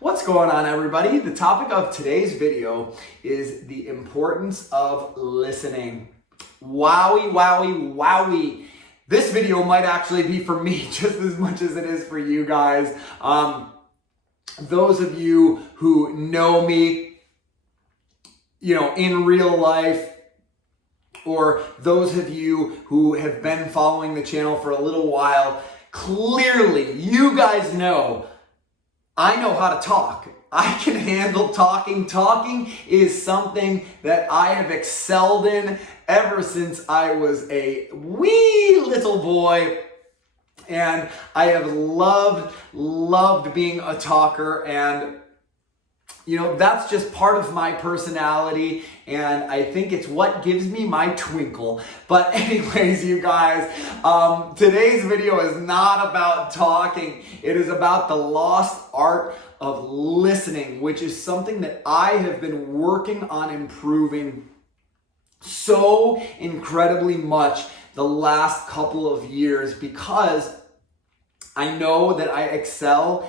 What's going on, everybody? The topic of today's video is the importance of listening. Wowie, wowie, wowie. This video might actually be for me just as much as it is for you guys. Those of you who know me, in real life, or those of you who have been following the channel for a little while, clearly you guys know I know how to talk. I can handle talking. Talking is something that I have excelled in ever since I was a wee little boy. And I have loved being a talker, and that's just part of my personality, and I think it's what gives me my twinkle. But anyways, you guys, today's video is not about talking. It is about the lost art of listening, which is something that I have been working on improving so incredibly much the last couple of years, because I know that I excel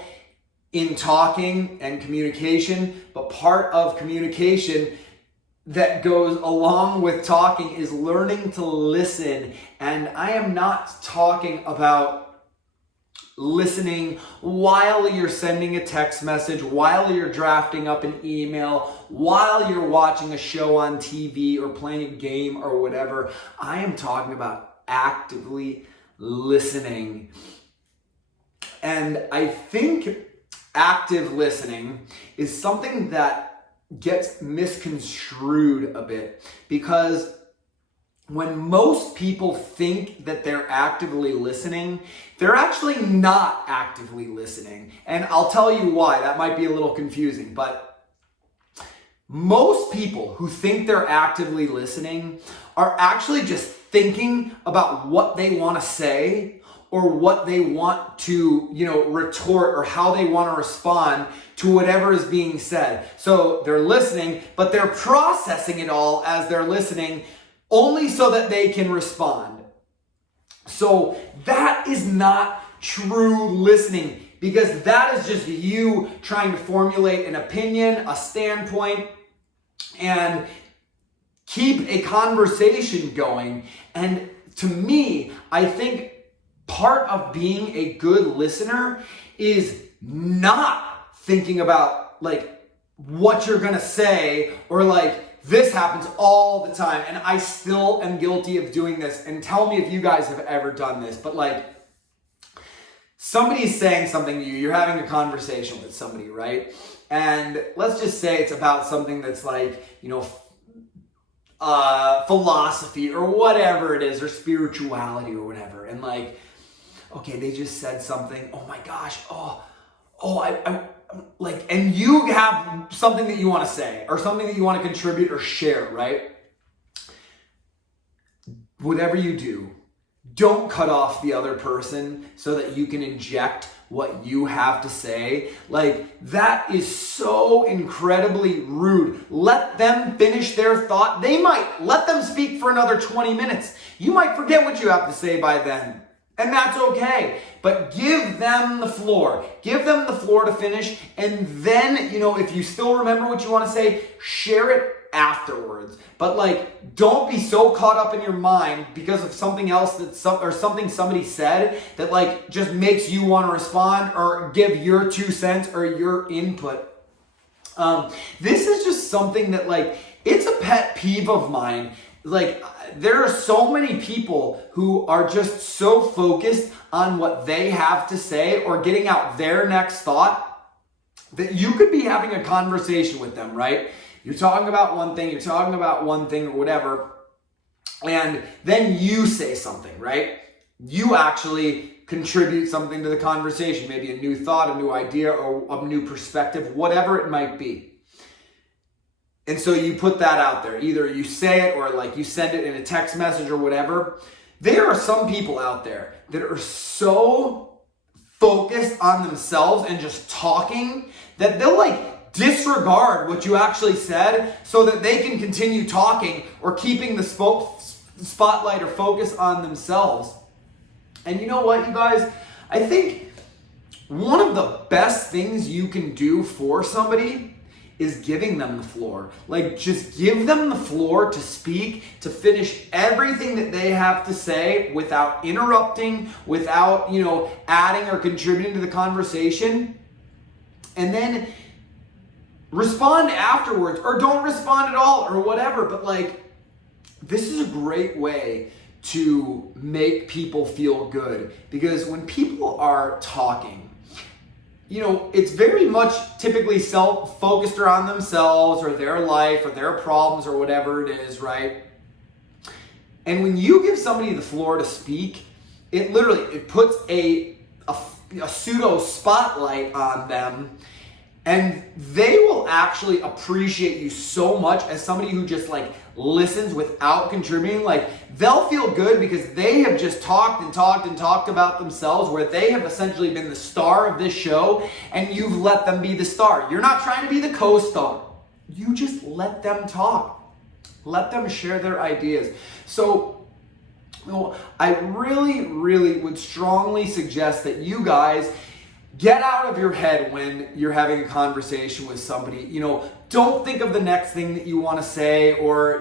in talking and communication, but part of communication that goes along with talking is learning to listen. And I am not talking about listening while you're sending a text message, while you're drafting up an email, while you're watching a show on TV or playing a game or whatever. I am talking about actively listening. And I think active listening is something that gets misconstrued a bit, because when most people think that they're actively listening, they're actually not actively listening. And I'll tell you why. That might be a little confusing, but most people who think they're actively listening are actually just thinking about what they want to say, or what they want to, retort, or how they want to respond to whatever is being said. So they're listening, but they're processing it all as they're listening, only so that they can respond. So that is not true listening, because that is just you trying to formulate an opinion, a standpoint, and keep a conversation going. And to me, I think part of being a good listener is not thinking about what you're gonna say, or this happens all the time, and I still am guilty of doing this. And tell me if you guys have ever done this, but somebody's saying something to you, you're having a conversation with somebody, right? And let's just say it's about something that's philosophy or whatever it is, or spirituality or whatever, and okay, they just said something. Oh my gosh. And you have something that you want to say, or something that you want to contribute or share, right? Whatever you do, don't cut off the other person so that you can inject what you have to say. That is so incredibly rude. Let them finish their thought. Let them speak for another 20 minutes. You might forget what you have to say by then. And that's okay. But give them the floor. Give them the floor to finish. And then, if you still remember what you want to say, share it afterwards. But don't be so caught up in your mind because of something else or something somebody said that just makes you want to respond or give your 2 cents or your input. This is just something that it's a pet peeve of mine. There are so many people who are just so focused on what they have to say or getting out their next thought that you could be having a conversation with them, right? You're talking about one thing or whatever, and then you say something, right? You actually contribute something to the conversation, maybe a new thought, a new idea, or a new perspective, whatever it might be. And so you put that out there. Either you say it, or you send it in a text message or whatever. There are some people out there that are so focused on themselves and just talking that they'll disregard what you actually said so that they can continue talking or keeping the spotlight or focus on themselves. And you know what, you guys? I think one of the best things you can do for somebody is giving them the floor. Like, just give them the floor to speak, to finish everything that they have to say without interrupting, without, adding or contributing to the conversation. And then respond afterwards, or don't respond at all, or whatever. But this is a great way to make people feel good, because when people are talking, it's very much typically focused around themselves or their life or their problems or whatever it is, right? And when you give somebody the floor to speak, it puts a pseudo spotlight on them, and they will actually appreciate you so much as somebody who just listens without contributing. They'll feel good because they have just talked and talked and talked about themselves, where they have essentially been the star of this show, and you've let them be the star. You're not trying to be the co-star. You just let them talk. Let them share their ideas. So I really, really would strongly suggest that you guys get out of your head when you're having a conversation with somebody. Don't think of the next thing that you want to say, or,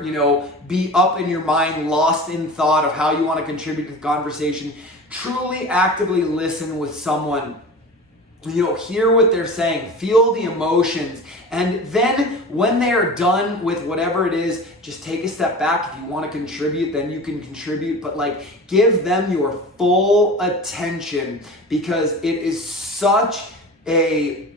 be up in your mind, lost in thought of how you want to contribute to the conversation. Truly actively listen with someone. Hear what they're saying, feel the emotions, and then when they are done with whatever it is, just take a step back. If you want to contribute, then you can contribute, but give them your full attention, because it is such a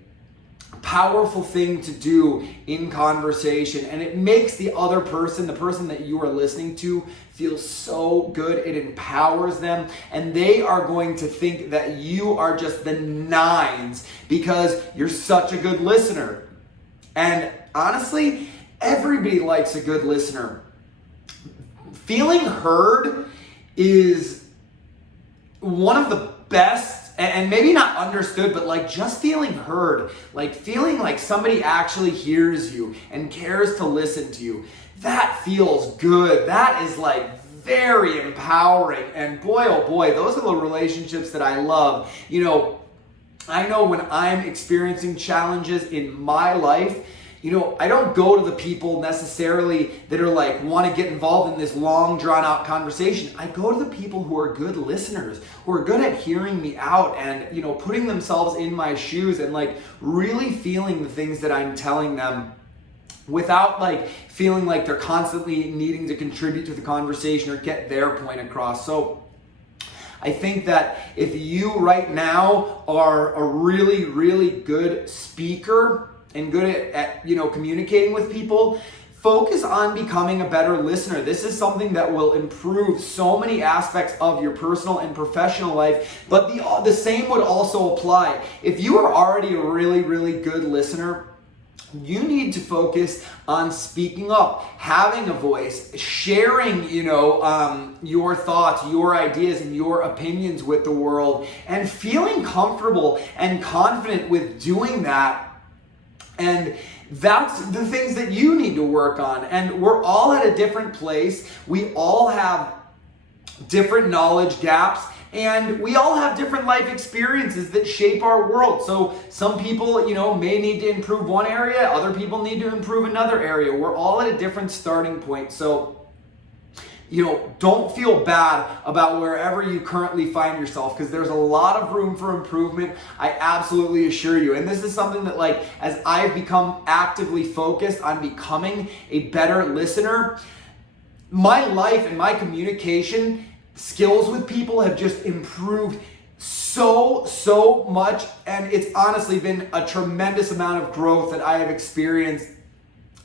powerful thing to do in conversation, and it makes the other person, the person that you are listening to, feel so good. It empowers them, and they are going to think that you are just the nines because you're such a good listener. And honestly, everybody likes a good listener. Feeling heard is one of the best, and maybe not understood, but just feeling heard, feeling like somebody actually hears you and cares to listen to you. That feels good. That is very empowering. And boy, oh boy, those are the relationships that I love. I know when I'm experiencing challenges in my life, I don't go to the people necessarily that are want to get involved in this long drawn out conversation. I go to the people who are good listeners, who are good at hearing me out and, putting themselves in my shoes and really feeling the things that I'm telling them, without feeling like they're constantly needing to contribute to the conversation or get their point across. So I think that if you right now are a really, really good speaker and good at communicating with people, focus on becoming a better listener. This is something that will improve so many aspects of your personal and professional life, but the same would also apply. If you are already a really, really good listener, you need to focus on speaking up, having a voice, sharing, your thoughts, your ideas, and your opinions with the world, and feeling comfortable and confident with doing that. And that's the things that you need to work on. And we're all at a different place. We all have different knowledge gaps, and we all have different life experiences that shape our world. So some people, may need to improve one area, other people need to improve another area. We're all at a different starting point. So, don't feel bad about wherever you currently find yourself, because there's a lot of room for improvement. I absolutely assure you. And this is something that as I've become actively focused on becoming a better listener, my life and my communication skills with people have just improved so much, and it's honestly been a tremendous amount of growth that I have experienced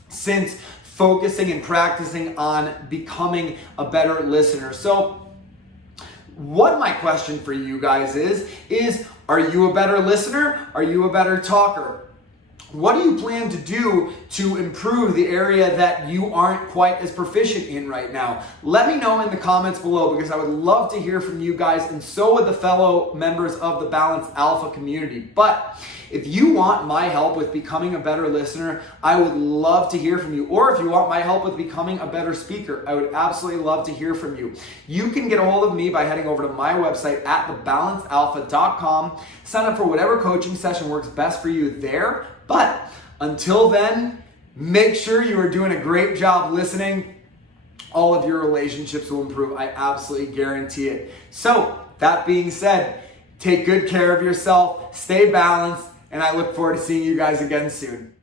since focusing and practicing on becoming a better listener. So what my question for you guys is are you a better listener? Are you a better talker? what do you plan to do to improve the area that you aren't quite as proficient in right now? Let me know in the comments below, because I would love to hear from you guys, and so would the fellow members of the Balanced Alpha community. But if you want my help with becoming a better listener, I would love to hear from you. Or if you want my help with becoming a better speaker, I would absolutely love to hear from you. You can get a hold of me by heading over to my website at thebalancedalpha.com. Sign up for whatever coaching session works best for you there. But until then, make sure you are doing a great job listening. All of your relationships will improve. I absolutely guarantee it. So, that being said, take good care of yourself, stay balanced, and I look forward to seeing you guys again soon.